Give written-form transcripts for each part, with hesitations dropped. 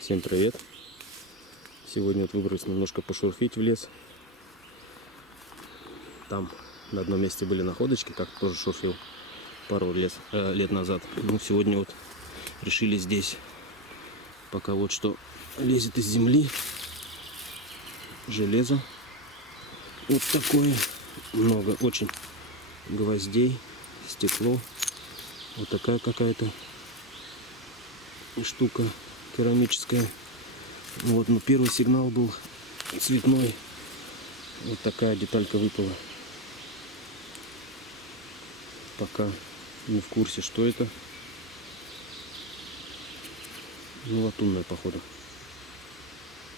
Всем привет! Сегодня вот выбрались немножко пошурфить в лес. Там на одном месте были находочки, как тоже шурфил пару лет назад. Ну, сегодня вот решили здесь. Пока вот что лезет из земли. Железо. Вот такое. Много очень гвоздей, стекло. Вот такая какая-то штука керамическая. Вот, но первый сигнал был цветной. Вот такая деталька выпала. Пока не в курсе, что это. Ну, латунная, походу.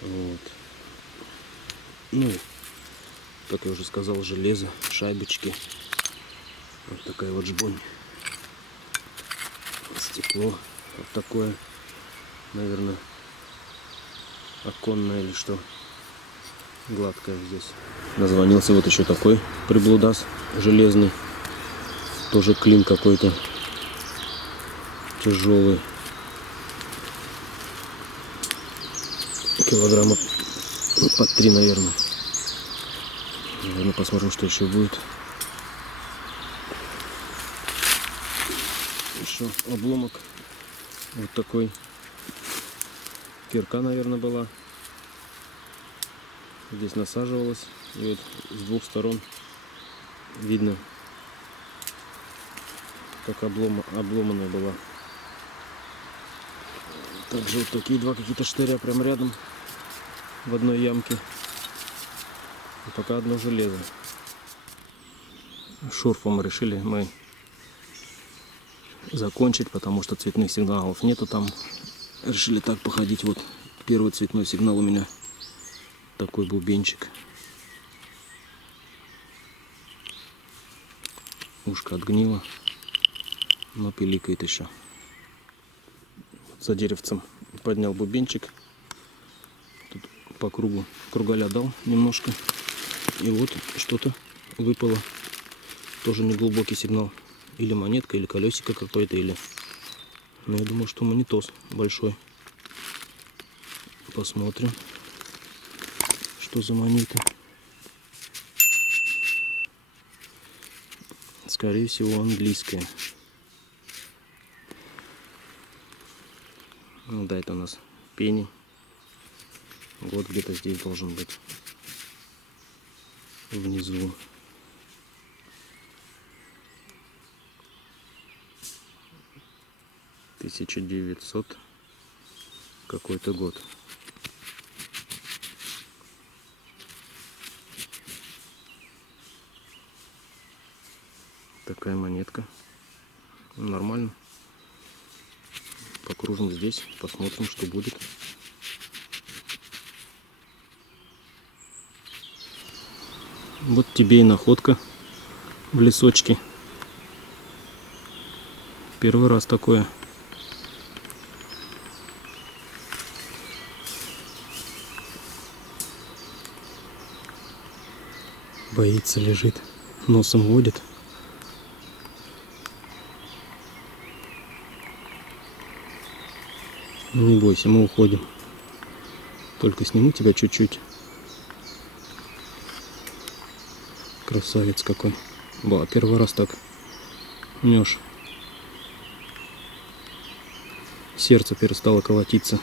Вот. Ну, как я уже сказал, железо, шайбочки. Вот такая вот жбонь. Стекло. Вот такое, наверное, оконное или что. Гладкое здесь. Назвонился вот еще такой приблудас железный. Тоже клин какой-то тяжелый. Килограмма по 3, наверное. Наверное, посмотрим, что еще будет. Еще обломок. Вот такой. Кирка, наверное, была. Здесь насаживалась. И вот с двух сторон видно, как обломанная была. Также вот такие два какие-то штыря прям рядом в одной ямке. И пока одно железо. Шурфом решили мы закончить, потому что цветных сигналов нету там. Решили так походить. Вот первый цветной сигнал у меня. Такой бубенчик. Ушко отгнило, но пиликает еще. За деревцем поднял бубенчик. Тут по кругу кругаля дал немножко. И вот что-то выпало. Тоже неглубокий сигнал. Или монетка, или колесико какое-то, или... Ну, я думаю, что монетоз большой. Посмотрим, что за монета. Скорее всего, английская. Ну да, это у нас пенни. Вот где-то здесь должен быть. Внизу. — 1900 какой-то год. Такая монетка. Нормально. Покружим здесь, посмотрим, что будет. Вот тебе и находка в лесочке. Первый раз такое. Боится, лежит, носом водит. Не бойся, мы уходим. Только сниму тебя чуть-чуть. Красавец какой. Ба, первый раз так. У него ж сердце перестало колотиться.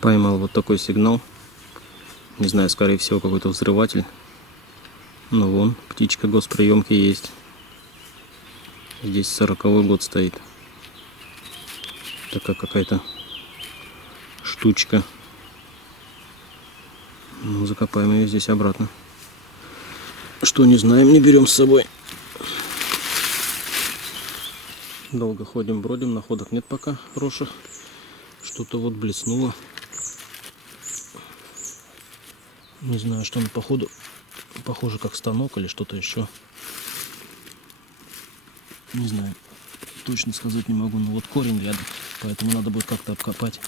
Поймал вот такой сигнал. Не знаю, скорее всего, какой-то взрыватель. Но вон, птичка госприемки есть. Здесь 40-й год стоит. Такая какая-то штучка. Ну, закопаем ее здесь обратно. Что не знаем, не берем с собой. Долго ходим, бродим, находок нет пока хороших. Что-то вот блеснуло. Не знаю, что оно походу. Похоже, как станок или что-то еще. Не знаю. Точно сказать не могу. Но вот корень рядом. Поэтому надо будет как-то обкопать.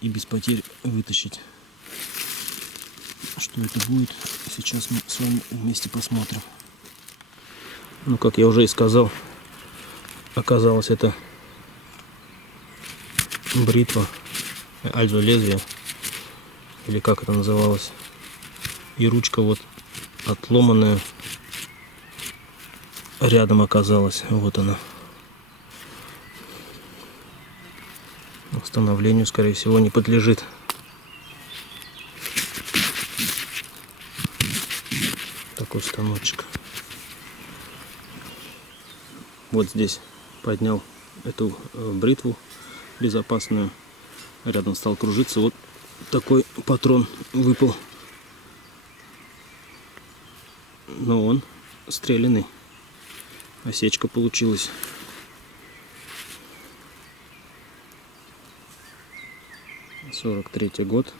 И без потерь вытащить. Что это будет, сейчас мы с вами вместе посмотрим. Ну, как я уже и сказал, оказалось, это бритва, альзо лезвие, или как это называлось. И ручка вот отломанная рядом оказалась. Вот она. Восстановлению, скорее всего, не подлежит. Такой станочек. Вот здесь поднял эту бритву безопасную. Рядом стал кружиться. Вот такой патрон выпал. Но он стрелянный. Осечка получилась. '43 год.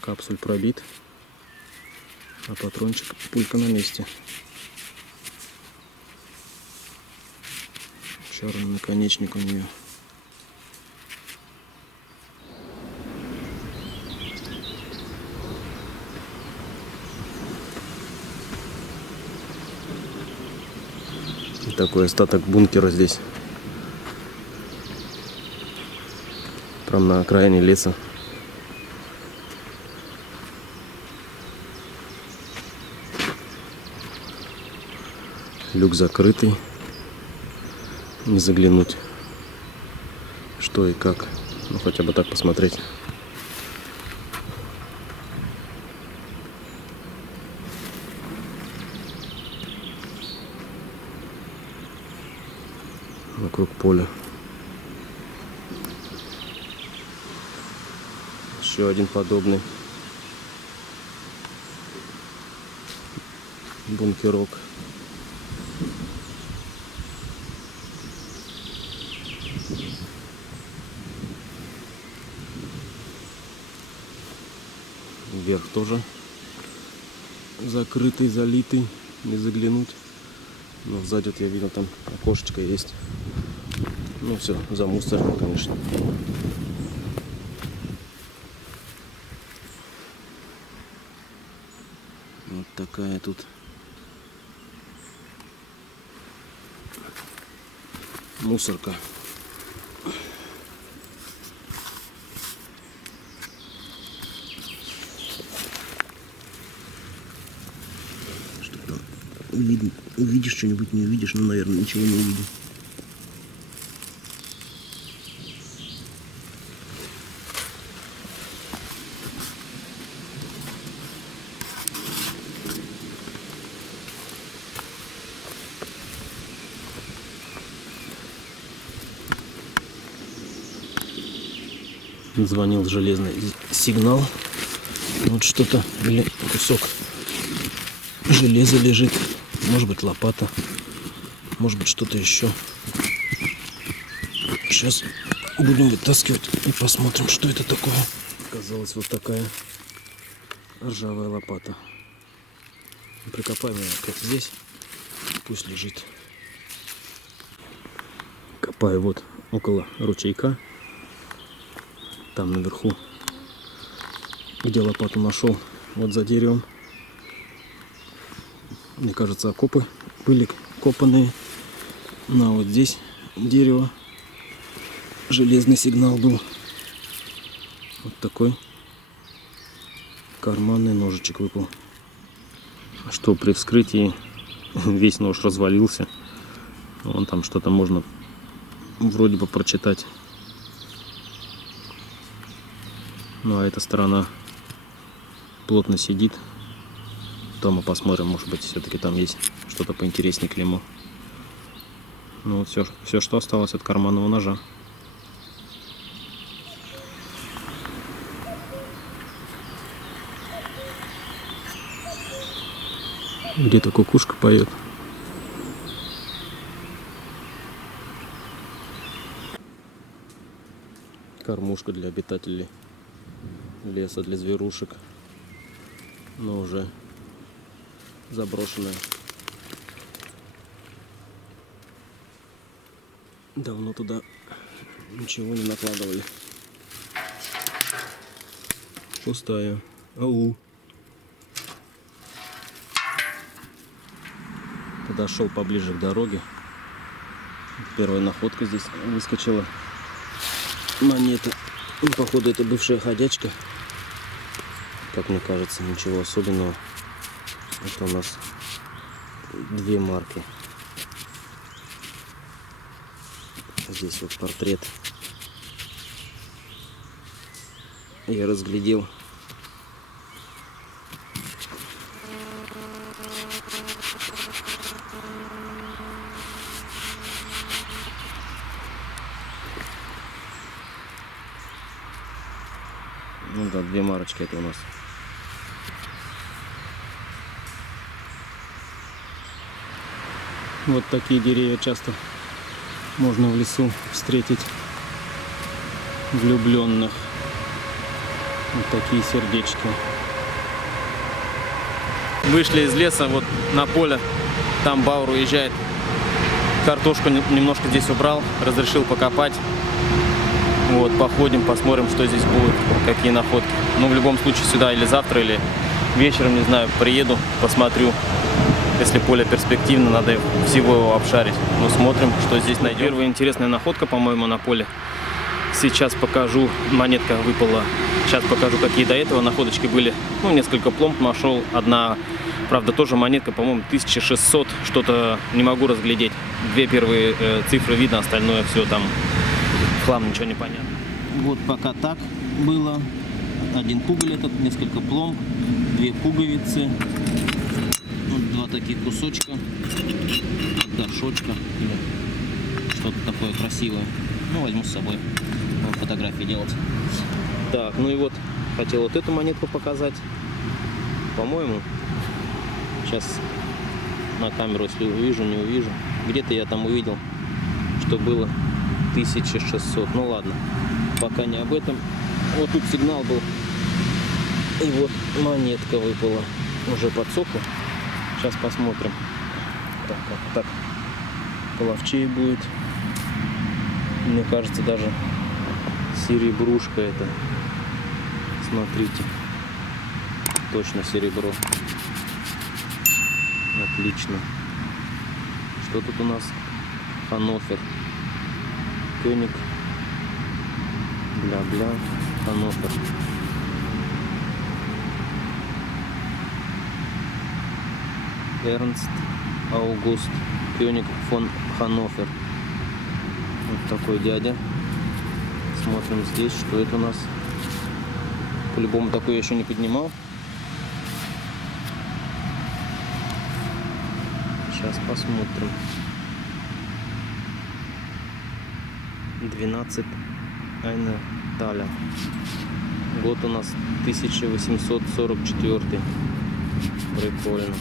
Капсуль пробит. А патрончик, пулька на месте. Черный наконечник у нее. И такой остаток бункера здесь. Прям на окраине леса. Люк закрытый. Не заглянуть, что и как. Ну, хотя бы так посмотреть. Вокруг поля. Еще один подобный бункерок. Вверх тоже закрытый, залитый, не заглянуть. Но сзади вот я видел, там окошечко есть. Ну все, замусорено, конечно. Вот такая тут мусорка. Увидишь что-нибудь, не увидишь, ну, наверное, ничего не увидим. Звонил железный сигнал. Вот что-то, или кусок железа лежит. Может быть, лопата. Может быть, что-то еще. Сейчас будем вытаскивать и посмотрим, что это такое. Оказалась вот такая ржавая лопата. Прикопаем ее как здесь. Пусть лежит. Копаю вот около ручейка. Там наверху, где лопату нашел, вот за деревом. Мне кажется, окопы были копанные. Ну, а вот здесь дерево. Железный сигнал был. Вот такой карманный ножичек выпал. Что при вскрытии весь нож развалился. Вон там что-то можно вроде бы прочитать. Ну а эта сторона плотно сидит. То мы посмотрим, может быть, все-таки там есть что-то поинтереснее клеймо. Ну вот все, что осталось от карманного ножа. Где-то кукушка поет. Кормушка для обитателей леса, для зверушек. Но уже заброшенная. Давно туда ничего не накладывали. Пустая. Ау. Подошел поближе к дороге. Первая находка здесь выскочила. Монета. Ну, походу это бывшая ходячка. Как мне кажется, ничего особенного. Это у нас 2 марки. Здесь вот портрет. Я разглядел. Ну да, 2 марочки это у нас. Вот такие деревья часто можно в лесу встретить влюбленных. Вот такие сердечки. Вышли из леса вот на поле. Там Баур уезжает. Картошку немножко здесь убрал. Разрешил покопать. Вот, походим, посмотрим, что здесь будет, какие находки. Ну, в любом случае, сюда или завтра, или вечером, не знаю, приеду, посмотрю. Если поле перспективно, надо всего его обшарить. Ну, смотрим, что здесь найдем. Первая интересная находка, по-моему, на поле. Сейчас покажу, монетка выпала. Сейчас покажу, какие до этого находочки были. Ну, несколько пломб нашел. Одна, правда, тоже монетка, по-моему, 1600. Что-то не могу разглядеть. 2 первые цифры видно, остальное все там хлам, ничего не понятно. Вот пока так было. 1 пугаль этот, несколько пломб, 2 пуговицы. Вот 2 таких кусочка. Горшочка. Или что-то такое красивое. Ну, возьму с собой. Фотографии делать. Так, ну и вот хотел вот эту монетку показать. По-моему, сейчас на камеру, если увижу, не увижу. Где-то я там увидел, что было 1600. Ну ладно, пока не об этом. Вот тут сигнал был. И вот монетка выпала. Уже подсохла. Сейчас посмотрим. Так, как так. Половчей будет. Мне кажется, даже серебрушка это. Смотрите. Точно серебро. Отлично. Что тут у нас? Ханнофер. Кёник. Бля-бля. Ханнофер. Эрнст Аугуст Кёник фон Ханнофер. Вот такой дядя. Смотрим здесь, что это у нас. По-любому такой я еще не поднимал. Сейчас посмотрим. 12 Айна Таля. Год у нас 1844. Прикольно.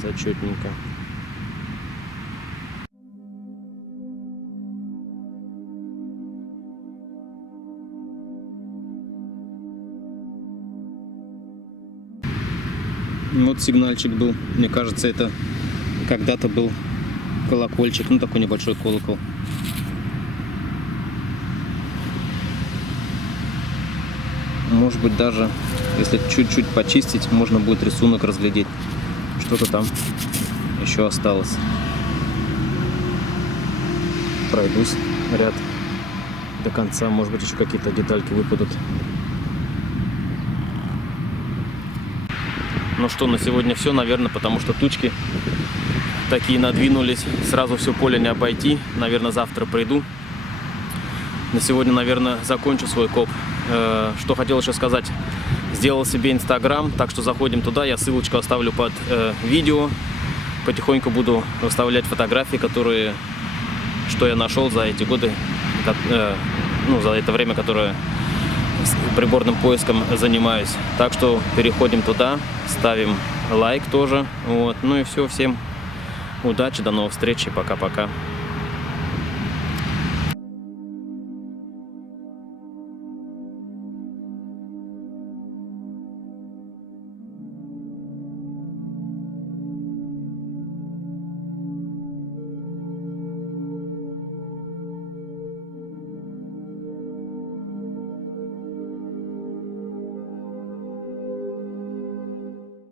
Зачетненько. Вот сигнальчик был. Мне кажется, это когда-то был колокольчик. Ну, такой небольшой колокол. Может быть, даже если чуть-чуть почистить, можно будет рисунок разглядеть. Что-то там еще осталось. Пройдусь ряд до конца. Может быть, еще какие-то детальки выпадут. Ну что, на сегодня все, наверное, потому что тучки такие надвинулись. Сразу все поле не обойти. Наверное, завтра приду. На сегодня, наверное, закончу свой коп. Что хотел еще сказать. Сделал себе Инстаграм, так что заходим туда. Я ссылочку оставлю под видео. Потихоньку буду выставлять фотографии, которые, что я нашел за эти годы, ну, за это время, которое приборным поиском занимаюсь. Так что переходим туда, ставим лайк тоже. Вот. Ну и все, всем удачи, до новых встреч и пока-пока.